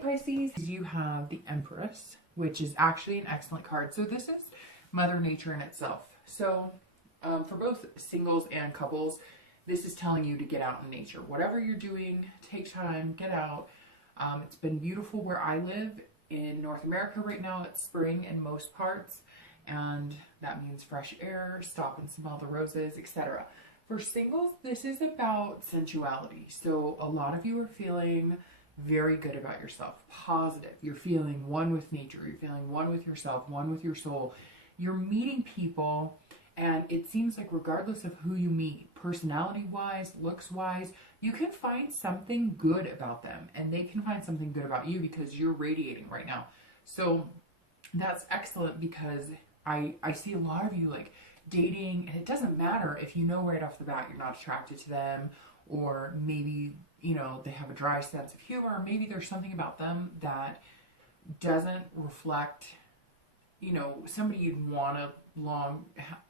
it, Pisces, you have the Empress, which is actually an excellent card. So this is Mother Nature in itself. So for both singles and couples, this is telling you to get out in nature. Whatever you're doing, take time, get out. It's been beautiful where I live in North America right now. It's spring in most parts, and that means fresh air, stop and smell the roses, etc. For singles, this is about sensuality. So a lot of you are feeling very good about yourself, positive. You're feeling one with nature. You're feeling one with yourself, one with your soul. You're meeting people, and it seems like regardless of who you meet, personality-wise, looks-wise, you can find something good about them, and they can find something good about you because you're radiating right now. So that's excellent, because I see a lot of you like dating, and it doesn't matter if you know right off the bat you're not attracted to them, or maybe, you know, they have a dry sense of humor, or maybe there's something about them that doesn't reflect, you know, somebody you'd want to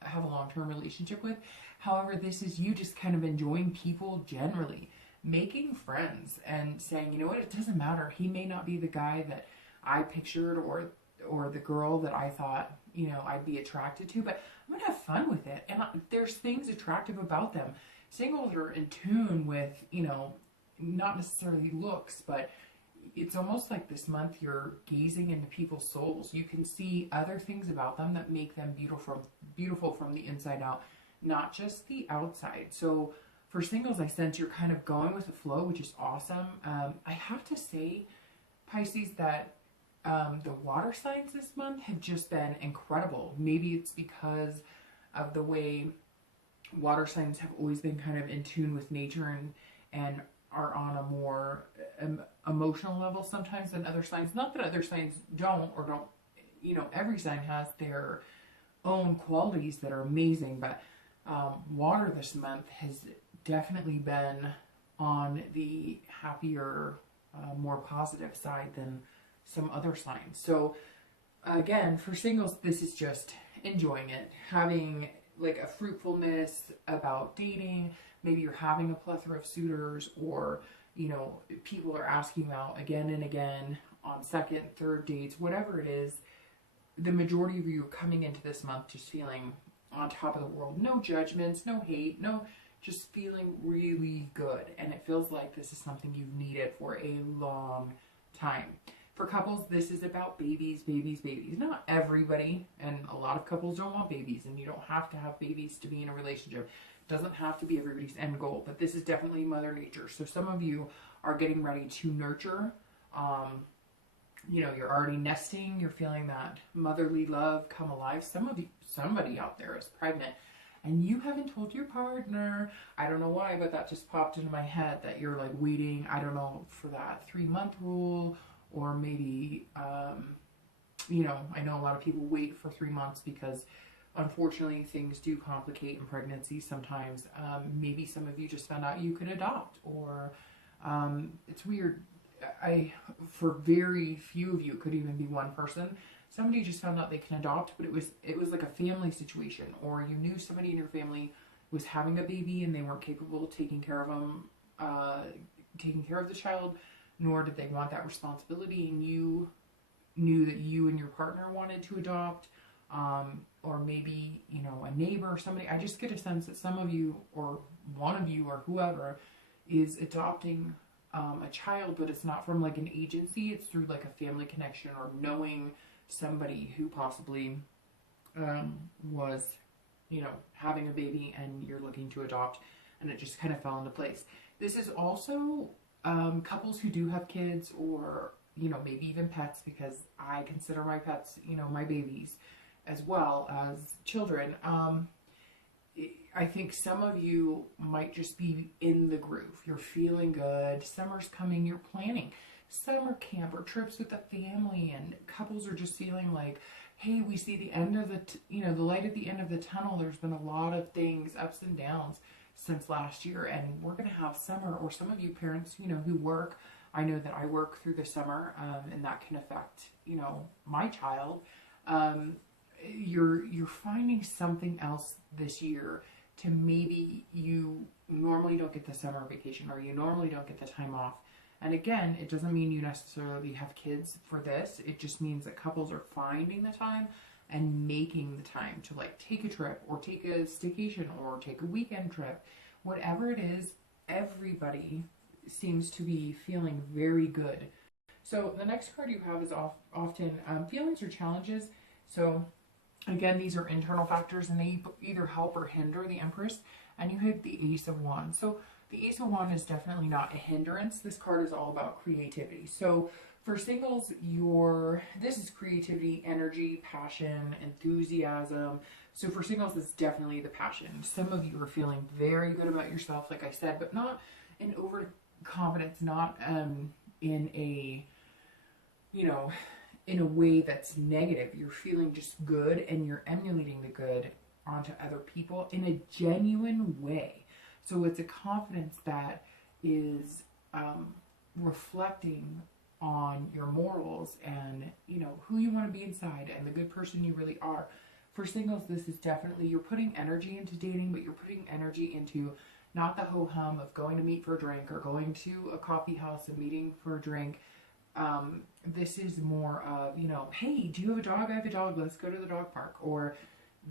have a long-term relationship with. However, this is you just kind of enjoying people generally, making friends and saying, you know what, it doesn't matter. He may not be the guy that I pictured, or the girl that I thought, you know, I'd be attracted to, but I'm gonna have fun with it. And there's things attractive about them. Singles are in tune with, you know, not necessarily looks, but it's almost like this month you're gazing into people's souls. You can see other things about them that make them beautiful from the inside out, not just the outside. So for singles, I sense you're kind of going with the flow, which is awesome. I have to say, Pisces, that the water signs this month have just been incredible. Maybe it's because of the way water signs have always been kind of in tune with nature and are on a more emotional level sometimes than other signs. Not that other signs don't, you know, every sign has their own qualities that are amazing, but water this month has definitely been on the happier, more positive side than some other signs. So again, for singles, this is just enjoying it, having like a fruitfulness about dating. Maybe you're having a plethora of suitors, or, you know, people are asking you out again and again on second, third dates, whatever it is. The majority of you are coming into this month just feeling on top of the world. No judgments, no hate, no, just feeling really good. And it feels like this is something you've needed for a long time. For couples, this is about babies, babies, babies. Not everybody, and a lot of couples don't want babies, and you don't have to have babies to be in a relationship. It doesn't have to be everybody's end goal, but this is definitely Mother Nature. So some of you are getting ready to nurture. You know, you're already nesting. You're feeling that motherly love come alive. Somebody out there is pregnant, and you haven't told your partner. I don't know why, but that just popped into my head that you're like waiting, I don't know, for that 3-month rule. Or maybe, you know, I know a lot of people wait for 3 months because unfortunately things do complicate in pregnancy sometimes. Maybe some of you just found out you could adopt, or it's weird. For very few of you, it could even be one person. Somebody just found out they can adopt, but it was like a family situation, or you knew somebody in your family was having a baby and they weren't capable of taking care of them, taking care of the child, nor did they want that responsibility, and you knew that you and your partner wanted to adopt, or maybe, you know, a neighbor or somebody. I just get a sense that some of you, or one of you, or whoever, is adopting a child, but it's not from like an agency. It's through like a family connection, or knowing somebody who possibly was, you know, having a baby and you're looking to adopt, and it just kind of fell into place. This is also couples who do have kids, or, you know, maybe even pets, because I consider my pets, you know, my babies as well as children. I think some of you might just be in the groove. You're feeling good. Summer's coming. You're planning summer camp or trips with the family, and couples are just feeling like, hey, we see the end of the light at the end of the tunnel. There's been a lot of things, ups and downs, since last year, and we're going to have summer. Or some of you parents, you know, who work, I know that I work through the summer, and that can affect, you know, my child. You're finding something else this year to maybe you normally don't get the summer vacation, or you normally don't get the time off And again, it doesn't mean you necessarily have kids for this. It just means that couples are finding the time and making the time to like take a trip or take a staycation or take a weekend trip. Whatever it is, everybody seems to be feeling very good. So the next card you have is often feelings or challenges. So again, these are internal factors and they either help or hinder the Empress. And you have the Ace of Wands. So the Ace of Wands is definitely not a hindrance. This card is all about creativity. So for singles, this is creativity, energy, passion, enthusiasm. So for singles, it's definitely the passion. Some of you are feeling very good about yourself, like I said, but not in overconfidence, not in a, you know, in a way that's negative. You're feeling just good and you're emulating the good onto other people in a genuine way. So it's a confidence that is reflecting on your morals and, you know, who you want to be inside and the good person you really are. For singles, this is definitely, you're putting energy into dating, but you're putting energy into not the ho-hum of going to meet for a drink or going to a coffee house and meeting for a drink. This is more of, you know, hey, do you have a dog? I have a dog. Let's go to the dog park. Or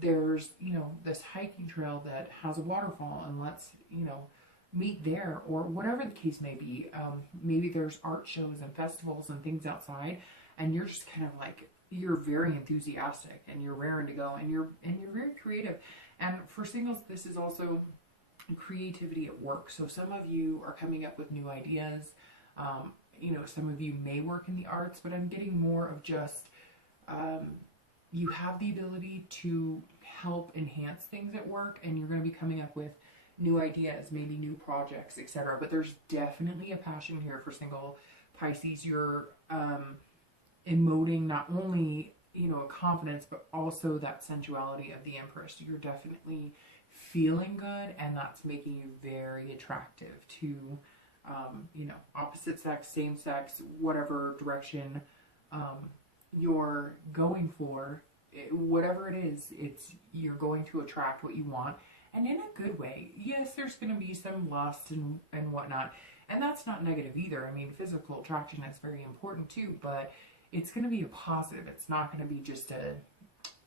there's, you know, this hiking trail that has a waterfall and let's, you know, meet there, or whatever the case may be. Maybe there's art shows and festivals and things outside and you're just kind of like, you're very enthusiastic and you're raring to go and you're very creative. And for singles, this is also creativity at work. So some of you are coming up with new ideas. You know, some of you may work in the arts, but I'm getting more of just, you have the ability to help enhance things at work and you're going to be coming up with new ideas, maybe new projects, etc. But there's definitely a passion here for single Pisces. You're emoting not only, you know, a confidence, but also that sensuality of the Empress. You're definitely feeling good and that's making you very attractive to, you know, opposite sex, same sex, whatever direction you're going for. Whatever it is, you're going to attract what you want. And in a good way. Yes, there's going to be some lust and whatnot. And that's not negative either. I mean, physical attraction is very important too. But it's going to be a positive. It's not going to be just a,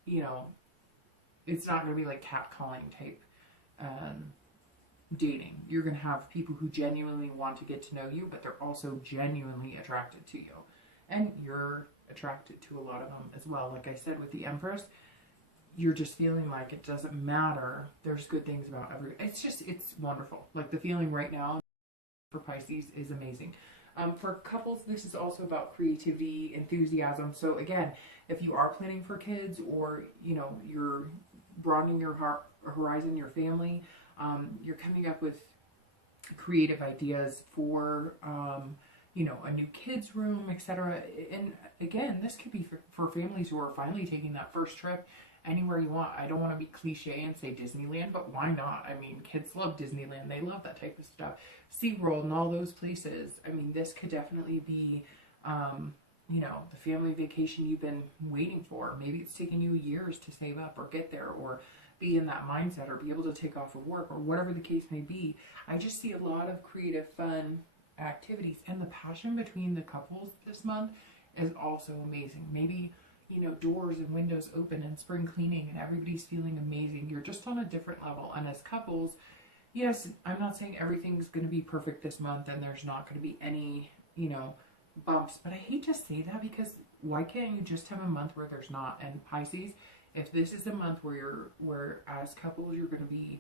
you know, it's not going to be like catcalling type dating. You're going to have people who genuinely want to get to know you, but they're also genuinely attracted to you. And you're attracted to a lot of them as well. Like I said, with the Empress, you're just feeling like it doesn't matter. There's good things about it's wonderful. Like the feeling right now for Pisces is amazing. For couples, this is also about creativity, enthusiasm. So again, if you are planning for kids or, you know, you're broadening your horizon, your family, you're coming up with creative ideas for, you know, a new kids room, etc. And again, this could be for families who are finally taking that first trip anywhere you want. I don't want to be cliche and say Disneyland, but why not? I mean, kids love Disneyland. They love that type of stuff. SeaWorld and all those places. I mean, this could definitely be, you know, the family vacation you've been waiting for. Maybe it's taken you years to save up or get there or be in that mindset or be able to take off of work or whatever the case may be. I just see a lot of creative, fun activities. And the passion between the couples this month is also amazing. Maybe, you know, doors and windows open and spring cleaning and everybody's feeling amazing. You're just on a different level. And as couples, yes, I'm not saying everything's going to be perfect this month and there's not going to be any, you know, bumps. But I hate to say that because why can't you just have a month where there's not? And Pisces, if this is a month where as couples you're going to be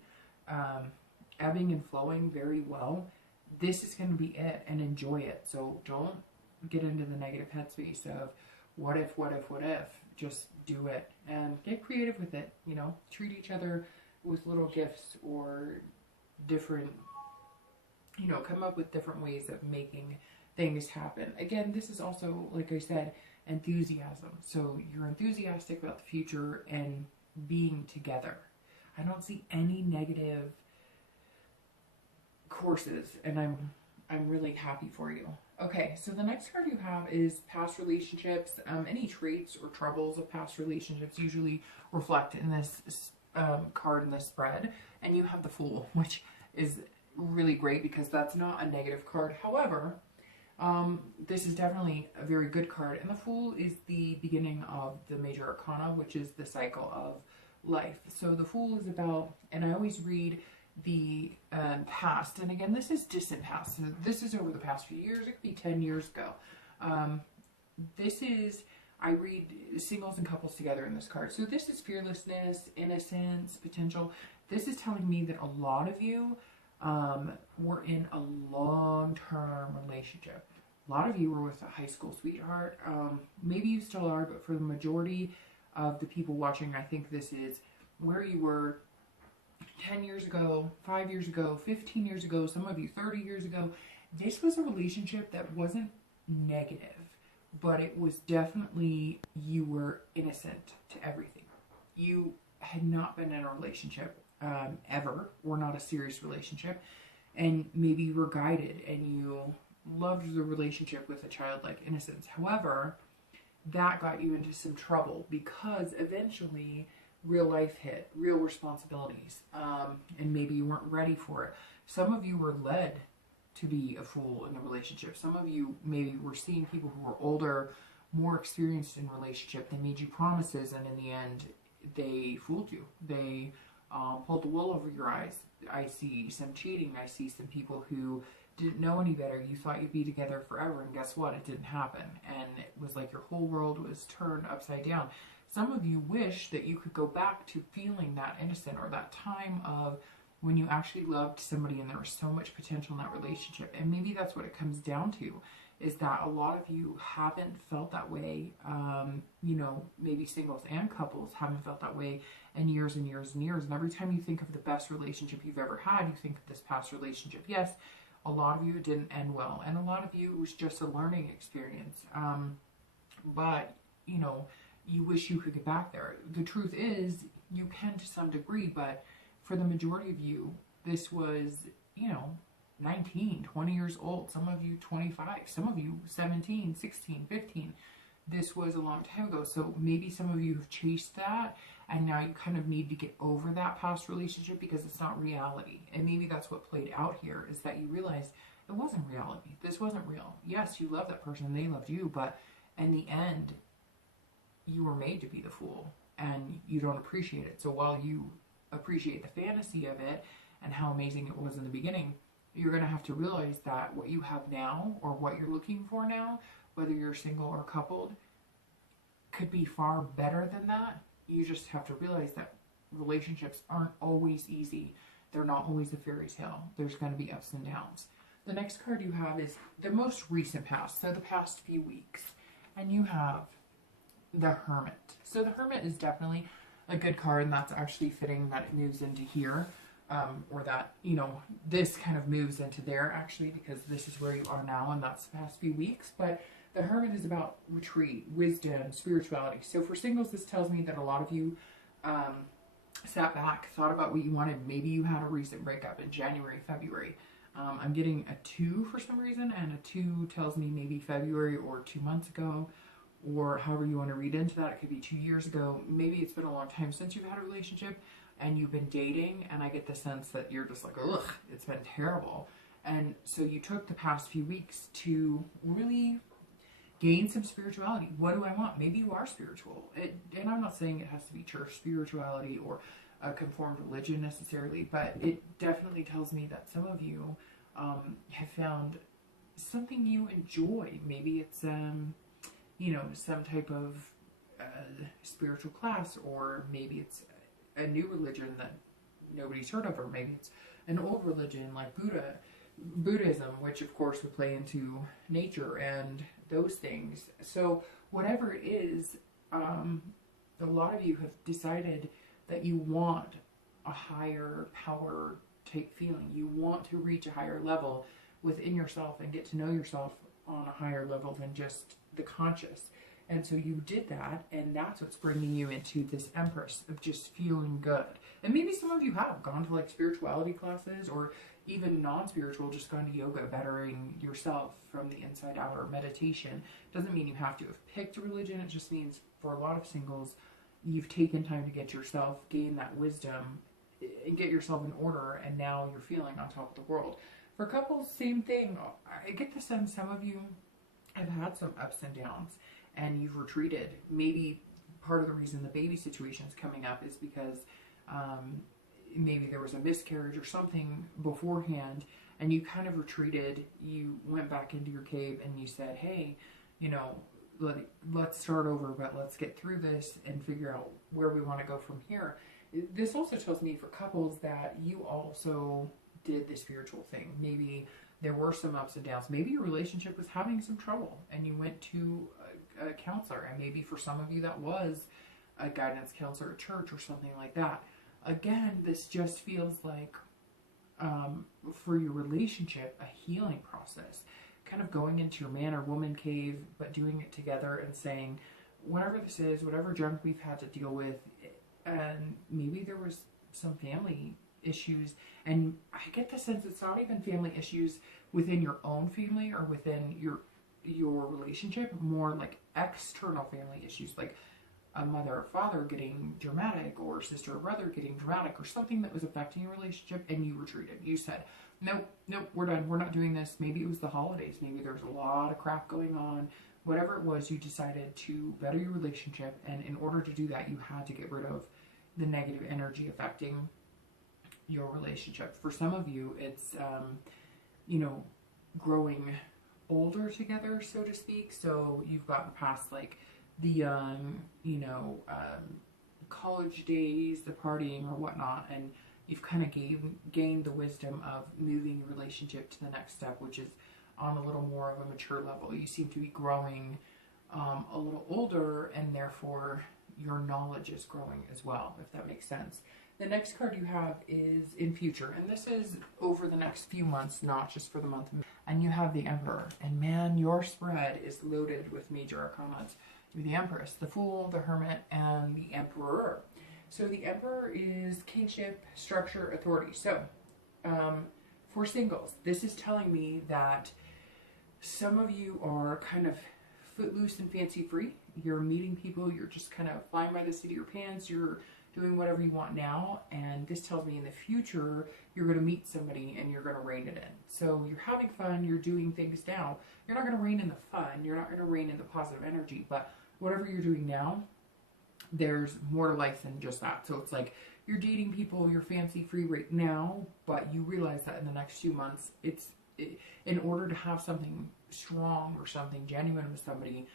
ebbing and flowing very well, this is going to be it, and enjoy it. So don't get into the negative headspace of what if. Just do it and get creative with it. You know, treat each other with little gifts or different, you know, come up with different ways of making things happen. Again, this is also, like I said, enthusiasm. So you're enthusiastic about the future and being together. I don't see any negative courses, and I'm really happy for you. Okay, so the next card you have is past relationships. Any traits or troubles of past relationships usually reflect in this card in this spread. And you have the Fool, which is really great because that's not a negative card. However, This is definitely a very good card. And the Fool is the beginning of the major arcana, which is the cycle of life. So the Fool is about, and I always read the past. And again, this is distant past. So this is over the past few years. It could be 10 years ago. This is, I read singles and couples together in this card. So this is fearlessness, innocence, potential. This is telling me that a lot of you were in a long-term relationship. A lot of you were with a high school sweetheart. Maybe you still are, but for the majority of the people watching, I think this is where you were 10 years ago, 5 years ago, 15 years ago, some of you 30 years ago. This was a relationship that wasn't negative, but it was definitely, you were innocent to everything. You had not been in a relationship ever, or not a serious relationship, and maybe you were guided and you loved the relationship with a childlike innocence. However, that got you into some trouble because eventually real life hit, real responsibilities, and maybe you weren't ready for it. Some of you were led to be a fool in a relationship. Some of you maybe were seeing people who were older, more experienced in relationship. They made you promises, and in the end, they fooled you. They pulled the wool over your eyes. I see some cheating. I see some people who didn't know any better. You thought you'd be together forever, and guess what? It didn't happen. And it was like your whole world was turned upside down. Some of you wish that you could go back to feeling that innocent, or that time of when you actually loved somebody and there was so much potential in that relationship. And maybe that's what it comes down to, is that a lot of you haven't felt that way. You know, maybe singles and couples haven't felt that way in years and years and years. And every time you think of the best relationship you've ever had, you think of this past relationship. Yes, a lot of you it didn't end well, and a lot of you it was just a learning experience. But, you know, you wish you could get back there. The truth is, you can to some degree, but for the majority of you, this was, you know, 19, 20 years old. Some of you 25, some of you 17, 16, 15. This was a long time ago. So maybe some of you have chased that, and now you kind of need to get over that past relationship because it's not reality. And maybe that's what played out here, is that you realized it wasn't reality. This wasn't real. Yes, you love that person and they loved you, but in the end, you were made to be the fool, and you don't appreciate it. So while you appreciate the fantasy of it and how amazing it was in the beginning, you're going to have to realize that what you have now, or what you're looking for now, whether you're single or coupled, could be far better than that. You just have to realize that relationships aren't always easy. They're not always a fairy tale. There's going to be ups and downs. The next card you have is the most recent past, so the past few weeks. And you have the Hermit. So the Hermit is definitely a good card, and that's actually fitting that it moves into here, or that, you know, this kind of moves into there actually, because this is where you are now, and that's the past few weeks. But the Hermit is about retreat, wisdom, spirituality. So for singles, this tells me that a lot of you sat back, thought about what you wanted. Maybe you had a recent breakup in January, February. I'm getting a 2 for some reason, and a 2 tells me maybe February or 2 months ago, or however you want to read into that. It could be 2 years ago. Maybe it's been a long time since you've had a relationship and you've been dating, and I get the sense that you're just like, ugh, it's been terrible. And so you took the past few weeks to really gain some spirituality. What do I want? Maybe you are spiritual. And I'm not saying it has to be church spirituality or a conformed religion necessarily, but it definitely tells me that some of you have found something you enjoy. Maybe it's you know, some type of spiritual class, or maybe it's a new religion that nobody's heard of, or maybe it's an old religion like Buddhism, which of course would play into nature and those things. So whatever it is, a lot of you have decided that you want a higher power type feeling. You want to reach a higher level within yourself and get to know yourself on a higher level than just the conscious. And so you did that, and that's what's bringing you into this Empress of just feeling good. And maybe some of you have gone to like spirituality classes, or even non-spiritual, just gone to yoga, bettering yourself from the inside out, or meditation. Doesn't mean you have to have picked a religion. It just means for a lot of singles, you've taken time to get yourself, gain that wisdom, and get yourself in order, and now you're feeling on top of the world. For couples, same thing. I get the sense some of you have had some ups and downs and you've retreated. Maybe part of the reason the baby situation is coming up is because maybe there was a miscarriage or something beforehand and you kind of retreated. You went back into your cave and you said, hey, you know, let's start over, but let's get through this and figure out where we want to go from here. This also tells me for couples that you also did the spiritual thing. Maybe there were some ups and downs. Maybe your relationship was having some trouble and you went to a counselor. And maybe for some of you that was a guidance counselor at church or something like that. Again, this just feels like for your relationship, a healing process. Kind of going into your man or woman cave, but doing it together and saying, whatever this is, whatever junk we've had to deal with, and maybe there was some family issues, and I get the sense it's not even family issues within your own family or within your relationship, more like external family issues, like a mother or father getting dramatic, or sister or brother getting dramatic, or something that was affecting your relationship, and you retreated. You said, nope, we're done. We're not doing this. Maybe it was the holidays. Maybe there's a lot of crap going on. Whatever it was, you decided to better your relationship, and in order to do that, you had to get rid of the negative energy affecting your relationship. For some of you, it's, you know, growing older together, so to speak. So you've gotten past like the young, you know, college days, the partying or whatnot, and you've kind of gained the wisdom of moving your relationship to the next step, which is on a little more of a mature level. You seem to be growing a little older, and therefore your knowledge is growing as well, if that makes sense. The next card you have is in future, and this is over the next few months, not just for the month. And you have the Emperor, and man, your spread is loaded with major arcana. The Empress, the Fool, the Hermit, and the Emperor. So the Emperor is kingship, structure, authority. So for singles, this is telling me that some of you are kind of footloose and fancy free. You're meeting people, you're just kind of flying by the seat of your pants, you're doing whatever you want now, and this tells me in the future you're going to meet somebody and you're going to rein it in. So you're having fun, you're doing things now. You're not going to rein in the fun, you're not going to rein in the positive energy, but whatever you're doing now, there's more to life than just that. So it's like you're dating people, you're fancy free right now, but you realize that in the next few months, in order to have something strong or something genuine with somebody,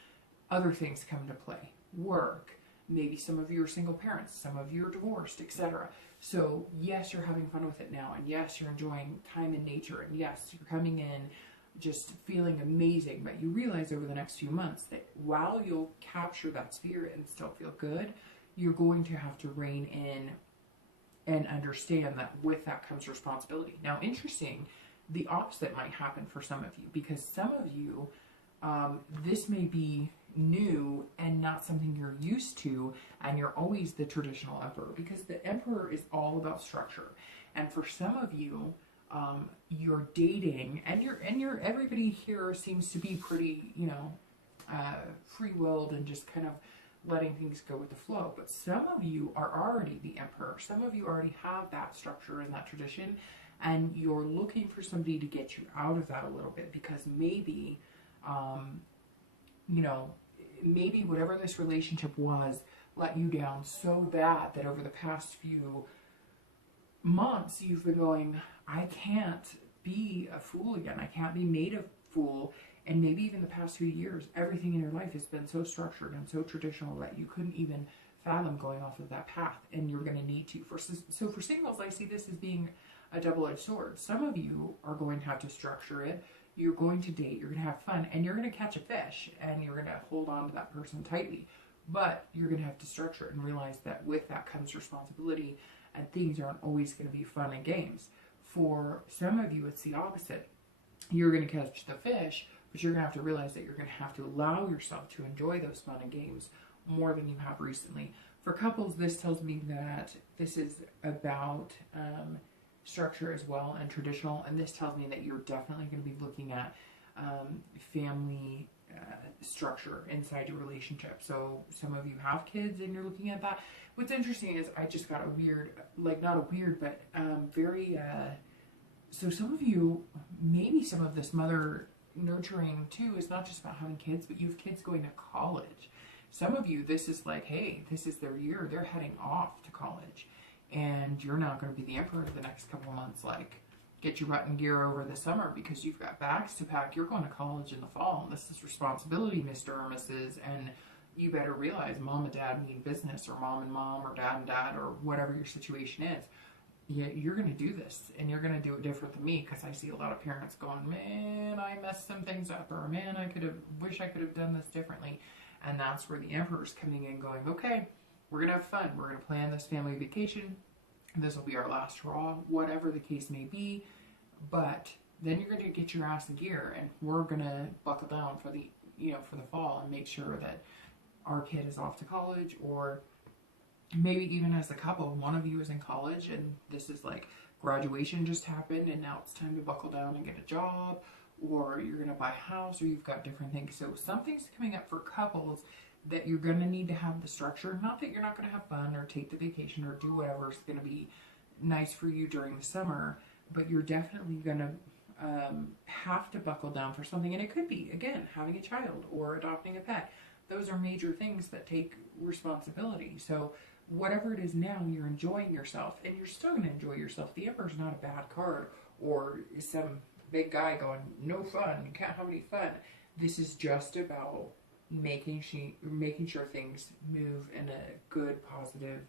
other things come into play. Work, maybe some of you are single parents, some of you are divorced, etc. So yes, you're having fun with it now, and yes, you're enjoying time in nature, and yes, you're coming in just feeling amazing, but you realize over the next few months that while you'll capture that spirit and still feel good, you're going to have to rein in and understand that with that comes responsibility. Now, interesting, the opposite might happen for some of you, because some of you, this may be new and not something you're used to, and you're always the traditional emperor, because the emperor is all about structure. And for some of you, you're dating, and everybody here seems to be pretty, you know, free-willed and just kind of letting things go with the flow. But some of you are already the emperor. Some of you already have that structure and that tradition, and you're looking for somebody to get you out of that a little bit, because maybe, you know, maybe whatever this relationship was let you down so bad that over the past few months you've been going, I can't be a fool again. I can't be made a fool. And maybe even the past few years, everything in your life has been so structured and so traditional that you couldn't even fathom going off of that path, and you're going to need to. So for singles, I see this as being a double-edged sword. Some of you are going to have to structure it. You're going to date, you're going to have fun, and you're going to catch a fish, and you're going to hold on to that person tightly. But you're going to have to structure it and realize that with that comes responsibility, and things aren't always going to be fun and games. For some of you, it's the opposite. You're going to catch the fish, but you're going to have to realize that you're going to have to allow yourself to enjoy those fun and games more than you have recently. For couples, this tells me that this is about structure as well, and traditional, and this tells me that you're definitely going to be looking at family structure inside your relationship. So some of you have kids and you're looking at that. What's interesting is I just got a weird, like not a weird, but very So some of you, maybe some of this mother nurturing too is not just about having kids, but you have kids going to college. Some of you, this is like, hey, this is their year. They're heading off to college. And you're not going to be the emperor the next couple of months. Like, get your butt in gear over the summer because you've got bags to pack. You're going to college in the fall. And this is responsibility, Mr. or Mrs. And you better realize mom and dad mean business, or mom and mom, or dad and dad, or whatever your situation is. Yeah, you're going to do this, and you're going to do it different than me, because I see a lot of parents going, man, I messed some things up, or man, wish I could have done this differently. And that's where the emperor's coming in going, okay, we're going to have fun. We're going to plan this family vacation. This will be our last hurrah, whatever the case may be. But then you're going to get your ass in gear, and we're going to buckle down for the, for the fall, and make sure that our kid is off to college, or maybe even as a couple, one of you is in college and this is like graduation just happened and now it's time to buckle down and get a job, or you're going to buy a house, or you've got different things. So something's coming up for couples that you're going to need to have the structure. Not that you're not going to have fun or take the vacation or do whatever's going to be nice for you during the summer, but you're definitely going to have to buckle down for something. And it could be, again, having a child or adopting a pet. Those are major things that take responsibility. So whatever it is now, you're enjoying yourself, and you're still going to enjoy yourself. The Emperor's not a bad card, or some big guy going, no fun, you can't have any fun. This is just about making sure things move in a good, positive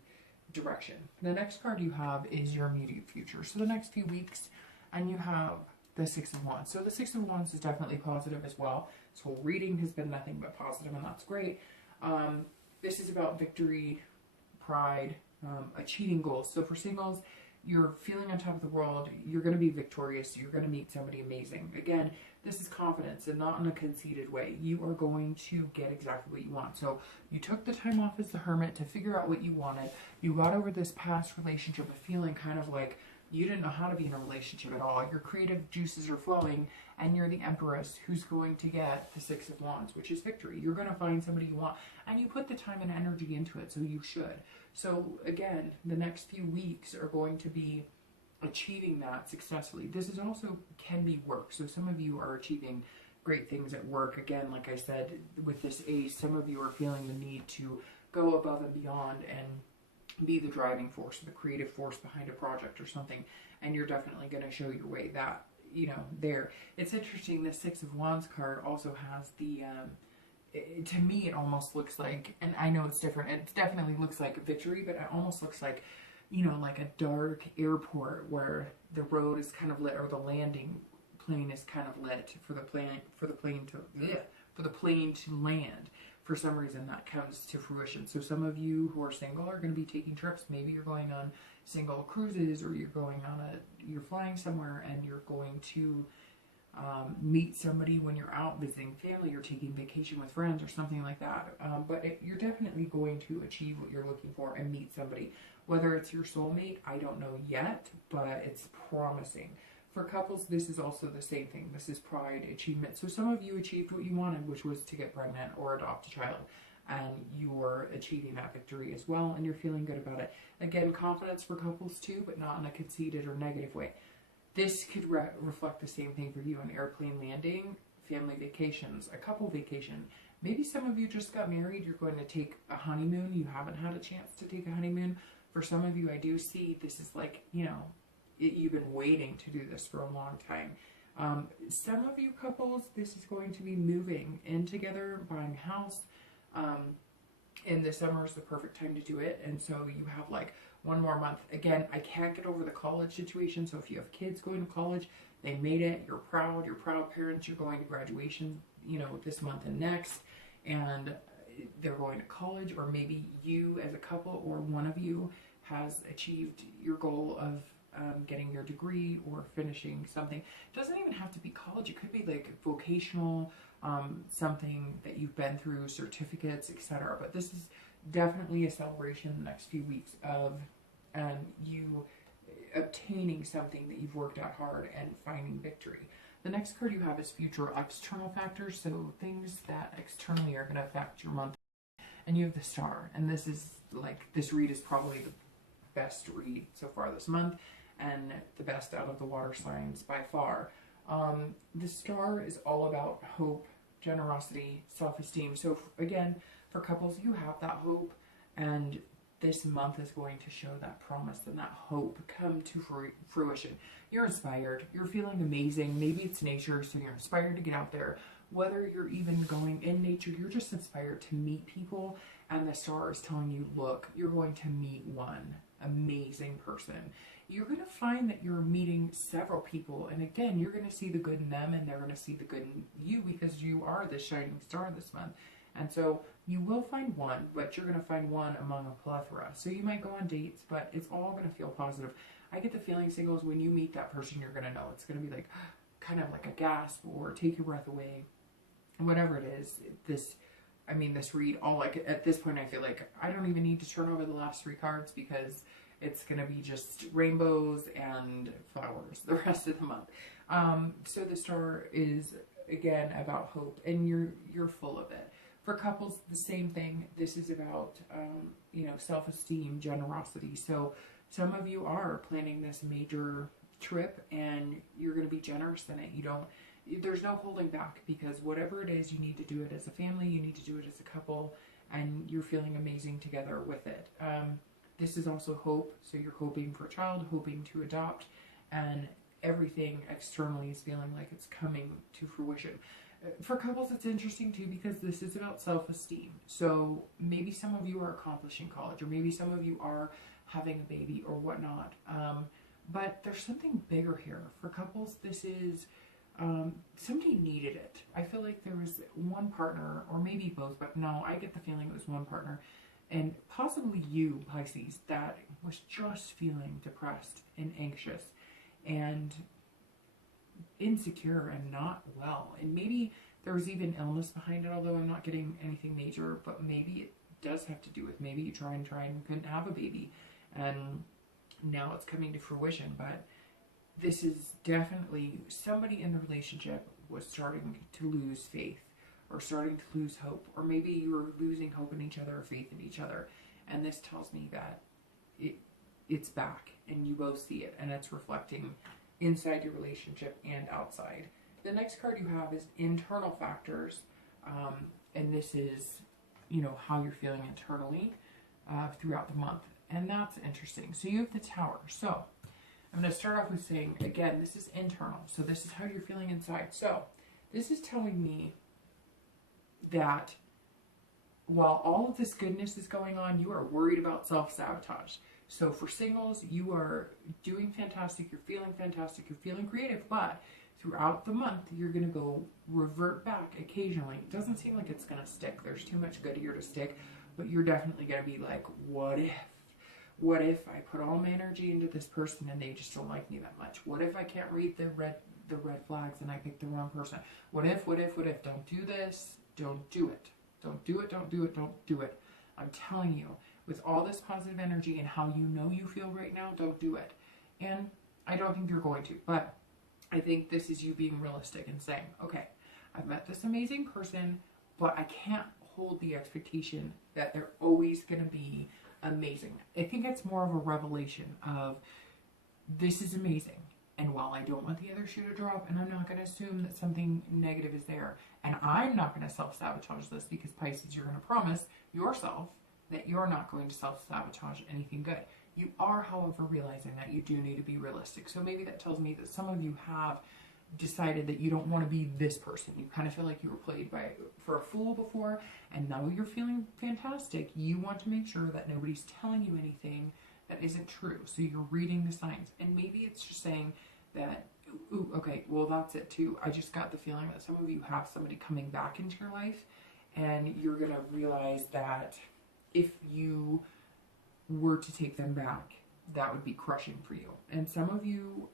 direction. The next card you have is your immediate future. So the next few weeks, and you have the Six of Wands. So the Six of Wands is definitely positive as well. This whole reading has been nothing but positive, and that's great. This is about victory, pride, achieving goals. So for singles, you're feeling on top of the world. You're going to be victorious. You're going to meet somebody amazing. Again, this is confidence, and not in a conceited way. You are going to get exactly what you want. So you took the time off as the hermit to figure out what you wanted. You got over this past relationship of feeling kind of like you didn't know how to be in a relationship at all. Your creative juices are flowing, and you're the Empress who's going to get the Six of Wands, which is victory. You're going to find somebody you want, and you put the time and energy into it, so you should. So again, the next few weeks are going to be achieving that successfully. This is also can be work. So some of you are achieving great things at work. Again, like I said, with this Ace, some of you are feeling the need to go above and beyond and be the driving force, the creative force behind a project or something, and you're definitely going to show your way that, there. It's interesting, the Six of Wands card also has the, to me it almost looks like, and I know it's different, it definitely looks like victory, but it almost looks like, like a dark airport where the road is kind of lit, or the landing plane is kind of lit for the plane to land. For some reason that comes to fruition. So some of you who are single are going to be taking trips. Maybe you're going on single cruises, or you're going on you're flying somewhere and you're going to meet somebody when you're out visiting family, or taking vacation with friends or something like that. But you're definitely going to achieve what you're looking for and meet somebody. Whether it's your soulmate, I don't know yet, but it's promising. For couples, this is also the same thing. This is pride, achievement. So some of you achieved what you wanted, which was to get pregnant or adopt a child. And you're achieving that victory as well, and you're feeling good about it. Again, confidence for couples too, but not in a conceited or negative way. This could reflect the same thing for you: an airplane landing, family vacations, a couple vacation. Maybe some of you just got married. You're going to take a honeymoon. You haven't had a chance to take a honeymoon. For some of you, I do see this is like, you've been waiting to do this for a long time. Some of you couples, this is going to be moving in together, buying a house. In the summer is the perfect time to do it. And so you have like one more month. Again, I can't get over the college situation. So if you have kids going to college, they made it, you're proud parents, you're going to graduation, this month and next, and they're going to college. Or maybe you as a couple, or one of you has achieved your goal of getting your degree or finishing something. It doesn't even have to be college. It could be like vocational, something that you've been through, certificates, etc. But this is definitely a celebration the next few weeks of you obtaining something that you've worked out hard and finding victory. The next card you have is future external factors, so things that externally are going to affect your month. And you have the Star, and this is like, this read is probably the best read so far this month. and the best out of the water signs by far. The star is all about hope, generosity, self-esteem. So again, for couples, you have that hope, and this month is going to show that promise and that hope come to fruition. You're inspired. You're feeling amazing. Maybe it's nature, so you're inspired to get out there. Whether you're even going in nature, you're just inspired to meet people, and the star is telling you, look, you're going to meet one amazing person. You're going to find that you're meeting several people, and again, you're going to see the good in them, and they're going to see the good in you, because you are the shining star this month. And so you will find one, but you're going to find one among a plethora. So you might go on dates, but it's all going to feel positive. I get the feeling, singles, when you meet that person, you're going to know. It's going to be like kind of like a gasp or take your breath away. Whatever it is, this read, all like at this point, I feel like I don't even need to turn over the last 3 cards, because it's going to be just rainbows and flowers the rest of the month. So the star is, again, about hope, and you're full of it. For couples, the same thing. This is about, self-esteem, generosity. So some of you are planning this major trip, and you're going to be generous in it. There's no holding back, because whatever it is, you need to do it as a family, you need to do it as a couple, and you're feeling amazing together with it. This is also hope. So you're hoping for a child, hoping to adopt, and everything externally is feeling like it's coming to fruition. For couples, it's interesting too, because this is about self-esteem. So maybe some of you are accomplishing college, or maybe some of you are having a baby or whatnot. But there's something bigger here. For couples, this is somebody needed it. I feel like there was one partner, or maybe both, but no, I get the feeling it was one partner, and possibly you, Pisces, that was just feeling depressed and anxious and insecure and not well. And maybe there was even illness behind it, although I'm not getting anything major, but maybe it does have to do with, maybe you tried and couldn't have a baby, and now it's coming to fruition. But this is definitely somebody in the relationship was starting to lose faith, or starting to lose hope, or maybe you were losing hope in each other or faith in each other. And this tells me that it's back, and you both see it, and it's reflecting inside your relationship and outside. The next card you have is internal factors, and this is, how you're feeling internally throughout the month, and that's interesting. So you have the Tower. So I'm going to start off with saying, again, this is internal, so this is how you're feeling inside. So this is telling me that while all of this goodness is going on, you are worried about self-sabotage. So for singles, you are doing fantastic, you're feeling fantastic, you're feeling creative, but throughout the month, you're going to go revert back occasionally. It doesn't seem like it's going to stick. There's too much good here to stick, but you're definitely going to be like, what if? What if I put all my energy into this person and they just don't like me that much? What if I can't read the red flags and I pick the wrong person? What if? Don't do this. Don't do it. Don't do it. Don't do it. Don't do it. I'm telling you, with all this positive energy and how you feel right now, don't do it. And I don't think you're going to, but I think this is you being realistic and saying, okay, I've met this amazing person, but I can't hold the expectation that they're always going to be amazing. I think it's more of a revelation of, this is amazing, and while I don't want the other shoe to drop, and I'm not going to assume that something negative is there, and I'm not going to self-sabotage this, because Pisces, you're going to promise yourself that you're not going to self-sabotage anything good. You are, however, realizing that you do need to be realistic. So maybe that tells me that some of you have decided that you don't want to be this person. You kind of feel like you were played for a fool before, and now you're feeling fantastic. You want to make sure that nobody's telling you anything that isn't true. So you're reading the signs, and maybe it's just saying that, ooh, okay, well, that's it too. I just got the feeling that some of you have somebody coming back into your life, and you're going to realize that if you were to take them back, that would be crushing for you. And some of you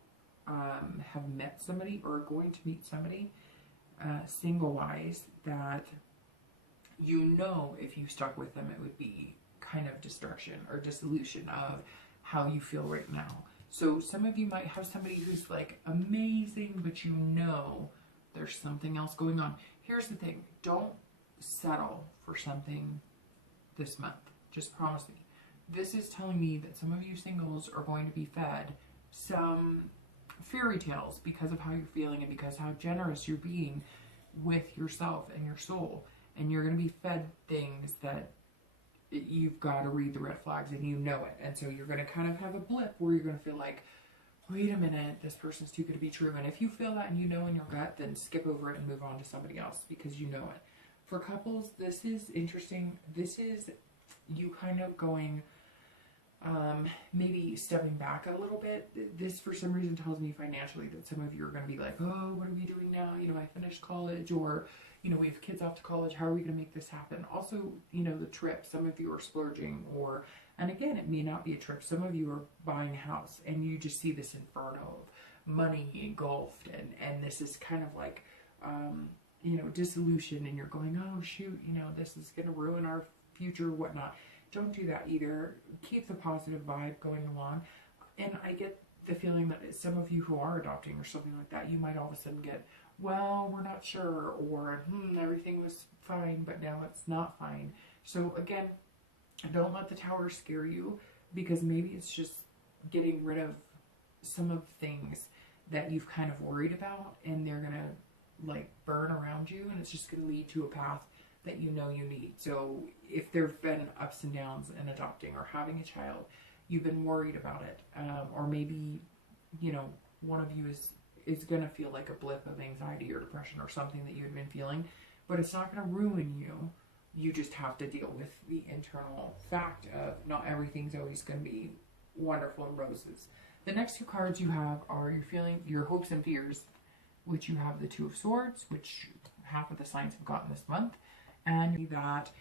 have met somebody, or are going to meet somebody, single-wise, that if you stuck with them, it would be kind of destruction or dissolution of how you feel right now. So some of you might have somebody who's like amazing, but there's something else going on. Here's the thing. Don't settle for something this month. Just promise me. This is telling me that some of you singles are going to be fed some fairy tales because of how you're feeling and because how generous you're being with yourself and your soul. And you're going to be fed things that you've got to read the red flags and you know it. And so you're going to kind of have a blip where you're going to feel like, wait a minute, this person's too good to be true. And if you feel that and you know in your gut, then skip over it and move on to somebody else because you know it. For couples, this is interesting. This is you kind of going, maybe stepping back a little bit. This, for some reason, tells me financially that some of you are going to be like, oh, what are we doing now? You know, I finished college, or, you know, we have kids off to college. How are we going to make this happen? Also, you know, the trip. Some of you are splurging, or, and again, it may not be a trip. Some of you are buying a house and you just see this inferno of money engulfed. And this is kind of like, you know, dissolution, and you're going, oh, shoot, you know, this is going to ruin our future, whatnot. Don't do that either. Keep the positive vibe going along. And I get the feeling that some of you who are adopting or something like that, you might all of a sudden get, well, we're not sure, or everything was fine, but now it's not fine. So again, don't let the tower scare you, because maybe it's just getting rid of some of the things that you've kind of worried about, and they're gonna like burn around you, and it's just gonna lead to a path that you know you need. So if there have been ups and downs in adopting or having a child, you've been worried about it, or maybe, you know, one of you is going to feel like a blip of anxiety or depression or something that you've been feeling, but it's not going to ruin you. You just have to deal with the internal fact of not everything's always going to be wonderful and roses. The next two cards you have are your hopes and fears, which you have the Two of Swords, which half of the signs have gotten this month, and that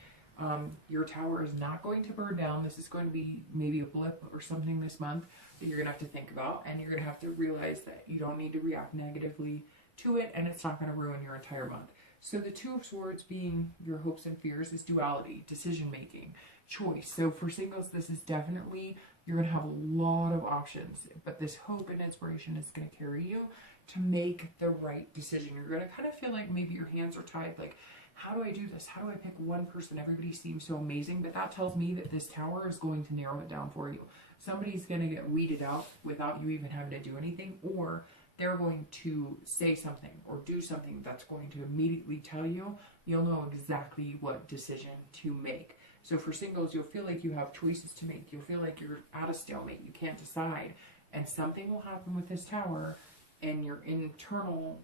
your tower is not going to burn down. This is going to be maybe a blip or something this month that you're going to have to think about, and you're going to have to realize that you don't need to react negatively to it, and it's not going to ruin your entire month. So the Two of Swords being your hopes and fears is duality, decision making, choice. So for singles, this is definitely, you're going to have a lot of options, but this hope and inspiration is going to carry you to make the right decision. You're going to kind of feel like maybe your hands are tied, like, how do I do this? How do I pick one person? Everybody seems so amazing, but that tells me that this tower is going to narrow it down for you. Somebody's going to get weeded out without you even having to do anything, or they're going to say something or do something that's going to immediately tell you, you'll know exactly what decision to make. So for singles, you'll feel like you have choices to make. You'll feel like you're at a stalemate. You can't decide. And something will happen with this tower, and your internal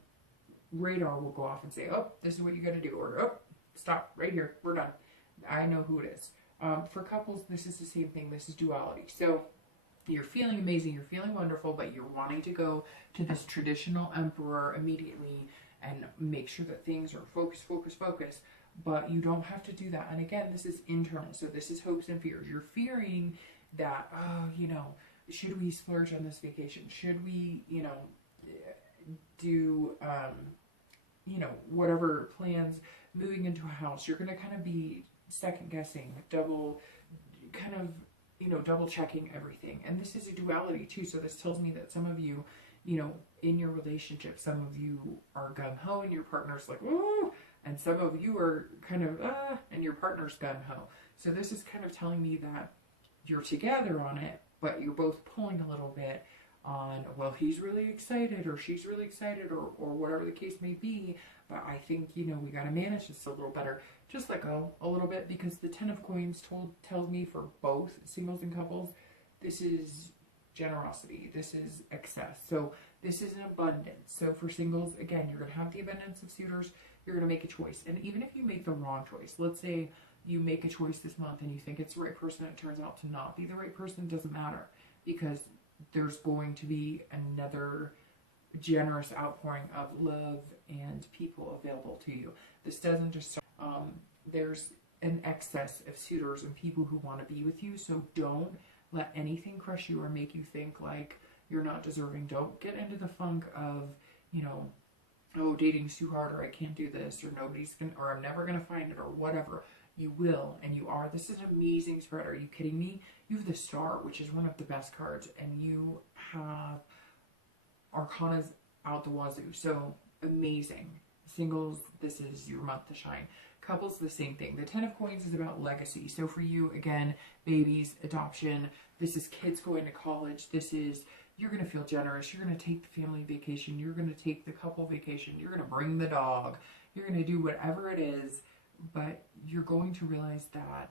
radar will go off and say, oh, this is what you got to do, or oh, stop right here, we're done. I know who it is. For couples, this is the same thing. This is duality. So you're feeling amazing, you're feeling wonderful, but you're wanting to go to this traditional emperor immediately and make sure that things are focus, focus, focus. But you don't have to do that. And again, this is internal. So this is hopes and fears. You're fearing that, oh, you know, should we splurge on this vacation? Should we, you know, do, you know, whatever plans, moving into a house. You're going to kind of be second guessing, double checking everything. And this is a duality too. So this tells me that some of you, you know, in your relationship, some of you are gung-ho and your partner's like, oh, and some of you are kind of, and your partner's gung-ho. So this is kind of telling me that you're together on it, but you're both pulling a little bit on, well, he's really excited or she's really excited or whatever the case may be, but I think, you know, we got to manage this a little better. Just let go a little bit, because the Ten of Coins tells me for both singles and couples, this is generosity, this is excess. So this is an abundance. So for singles, again, you're going to have the abundance of suitors, you're going to make a choice. And even if you make the wrong choice, let's say you make a choice this month and you think it's the right person, and it turns out to not be the right person, it doesn't matter, because there's going to be another generous outpouring of love and people available to you. This doesn't just start, there's an excess of suitors and people who want to be with you, so don't let anything crush you or make you think like you're not deserving. Don't get into the funk of, you know, oh, dating's too hard, or I can't do this, or nobody's gonna, or I'm never gonna find it, or whatever. You will, and you are. This is an amazing spread. Are you kidding me? You have the Star, which is one of the best cards, and you have Arcanas out the wazoo. So amazing. Singles, this is your month to shine. Couples, the same thing. The Ten of Coins is about legacy. So for you, again, babies, adoption. This is kids going to college. This is, you're going to feel generous. You're going to take the family vacation. You're going to take the couple vacation. You're going to bring the dog. You're going to do whatever it is, but you're going to realize that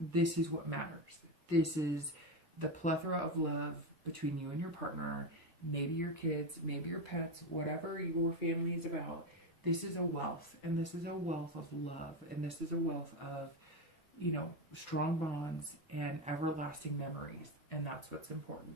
this is what matters. This is the plethora of love between you and your partner, maybe your kids, maybe your pets, whatever your family is about. This is a wealth, and this is a wealth of love, and this is a wealth of, you know, strong bonds and everlasting memories, and that's what's important.